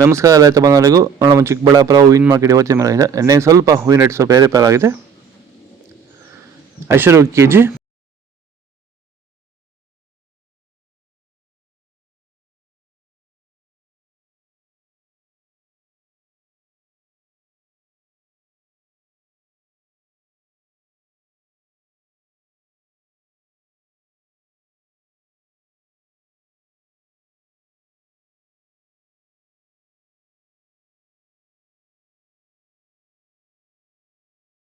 ನಮಸ್ಕಾರ ರೈತ ಬಾಂಧವರಿಗೂ. ನಮ್ಮ ಚಿಕ್ಕಬಳ್ಳಾಪುರ ಹೂವಿನ ಮಾರ್ಕೆಟ್ ಇವತ್ತಿನ ಮೇಲೆ ಇದೆ. ಎಣ್ಣೆ ಸ್ವಲ್ಪ ಹೂವಿನ ರೇಟ್ ಸ್ವಲ್ಪ ಏರುಪೇರಾಗಿದೆ. ಐಶ್ವರ್ಯ ಕೆಜಿ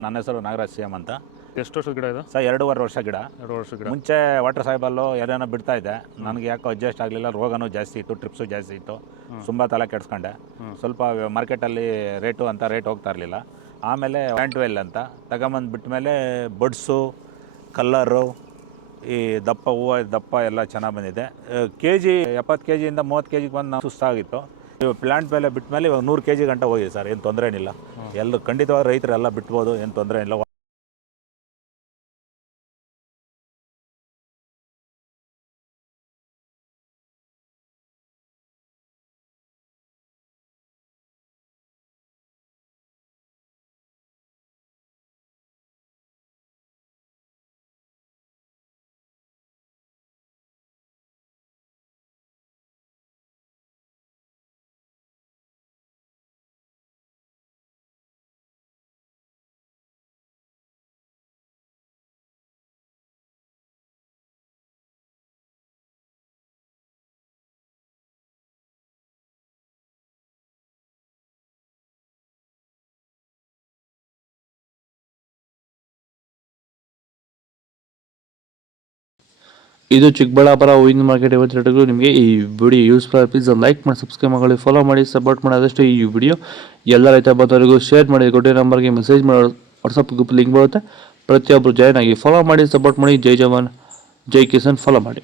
ನನ್ನ ಹೆಸರು ನಾಗರಾಜ್ ಸಿಎಂ ಅಂತ. ಎಷ್ಟು ವರ್ಷದ ಗಿಡ ಇದು? ಸರ್ 2.5 ವರ್ಷ ಗಿಡ. 2 ವರ್ಷದ ಗಿಡ. ಮುಂಚೆ ವಾಟರ್ ಸಾಯಿಬಲ್ಲು ಏನೇನೋ ಬಿಡ್ತಾ ಇದ್ದೆ. ನನಗೆ ಯಾಕೋ ಅಡ್ಜಸ್ಟ್ ಆಗಲಿಲ್ಲ. ರೋಗನೂ ಜಾಸ್ತಿ ಇತ್ತು, ಟ್ರಿಪ್ಸು ಜಾಸ್ತಿ ಇತ್ತು. ತುಂಬ ತಲೆ ಕೆಡಿಸ್ಕೊಂಡೆ. ಸ್ವಲ್ಪ ಮಾರ್ಕೆಟಲ್ಲಿ ರೇಟ್ ಹೋಗ್ತಾ ಇರಲಿಲ್ಲ. ಆಮೇಲೆ ವ್ಯಾಂಟ್ವೆಲ್ ಅಂತ ತಗೊಂಬಂದು ಬಿಟ್ಟ ಮೇಲೆ ಬಡ್ಸು, ಕಲ್ಲರು, ಈ ದಪ್ಪ ಹೂವು ದಪ್ಪ ಎಲ್ಲ ಚೆನ್ನಾಗಿ ಬಂದಿದೆ. ಕೆ ಜಿ 70 kg 30 kg ಬಂದು ನಾವು ಸುಸ್ತಾಗಿತ್ತು. ಇವಾಗ ಪ್ಲಾಂಟ್ ಮೇಲೆ ಬಿಟ್ಟ ಮೇಲೆ ಇವಾಗ 100 kg ಗಂಟ ಹೋಗಿದೆ ಸರ್. ಏನು ತೊಂದರೆ ಏನಿಲ್ಲ. ಎಲ್ಲರೂ ಖಂಡಿತವಾಗಿ ರೈತರೆಲ್ಲ ಬಿಟ್ಬೋದು, ಏನು ತೊಂದರೆ ಇಲ್ಲ. ಇದು ಚಿಕ್ಕಬಳ್ಳಾಪುರ ಹೂವಿನ ಮಾರ್ಕೆಟ್ ಇವತ್ತು ರೇಟ್ಗಳು. ನಿಮಗೆ ಈ ವಿಡಿಯೋ ಯೂಸ್ಫುಲ್ ಪ್ಲೀಸ್ ಲೈಕ್ ಮಾಡಿ, ಸಬ್ಸ್ಕ್ರೈಬ್ ಮಾಡಿ, ಫಾಲೋ ಮಾಡಿ, ಸಪೋರ್ಟ್ ಮಾಡಿ. ಆದಷ್ಟು ಈ ವಿಡಿಯೋ ಎಲ್ಲ ರೈತ ಬಾಂಧವರಿಗೂ ಶೇರ್ ಮಾಡಿ. ಕೊಟ್ಟಿರೋ ನಂಬರ್ಗೆ ಮೆಸೇಜ್ ಮಾಡಿ, ವಾಟ್ಸಪ್ ಗ್ರೂಪ್ ಲಿಂಕ್ ಬರುತ್ತೆ. ಪ್ರತಿಯೊಬ್ಬರು ಜಾಯ್ನ್ ಆಗಿ ಫಾಲೋ ಮಾಡಿ, ಸಪೋರ್ಟ್ ಮಾಡಿ. ಜೈ ಜವಾನ್ ಜೈ ಕಿಸಾನ್ ಫಾಲೋ ಮಾಡಿ.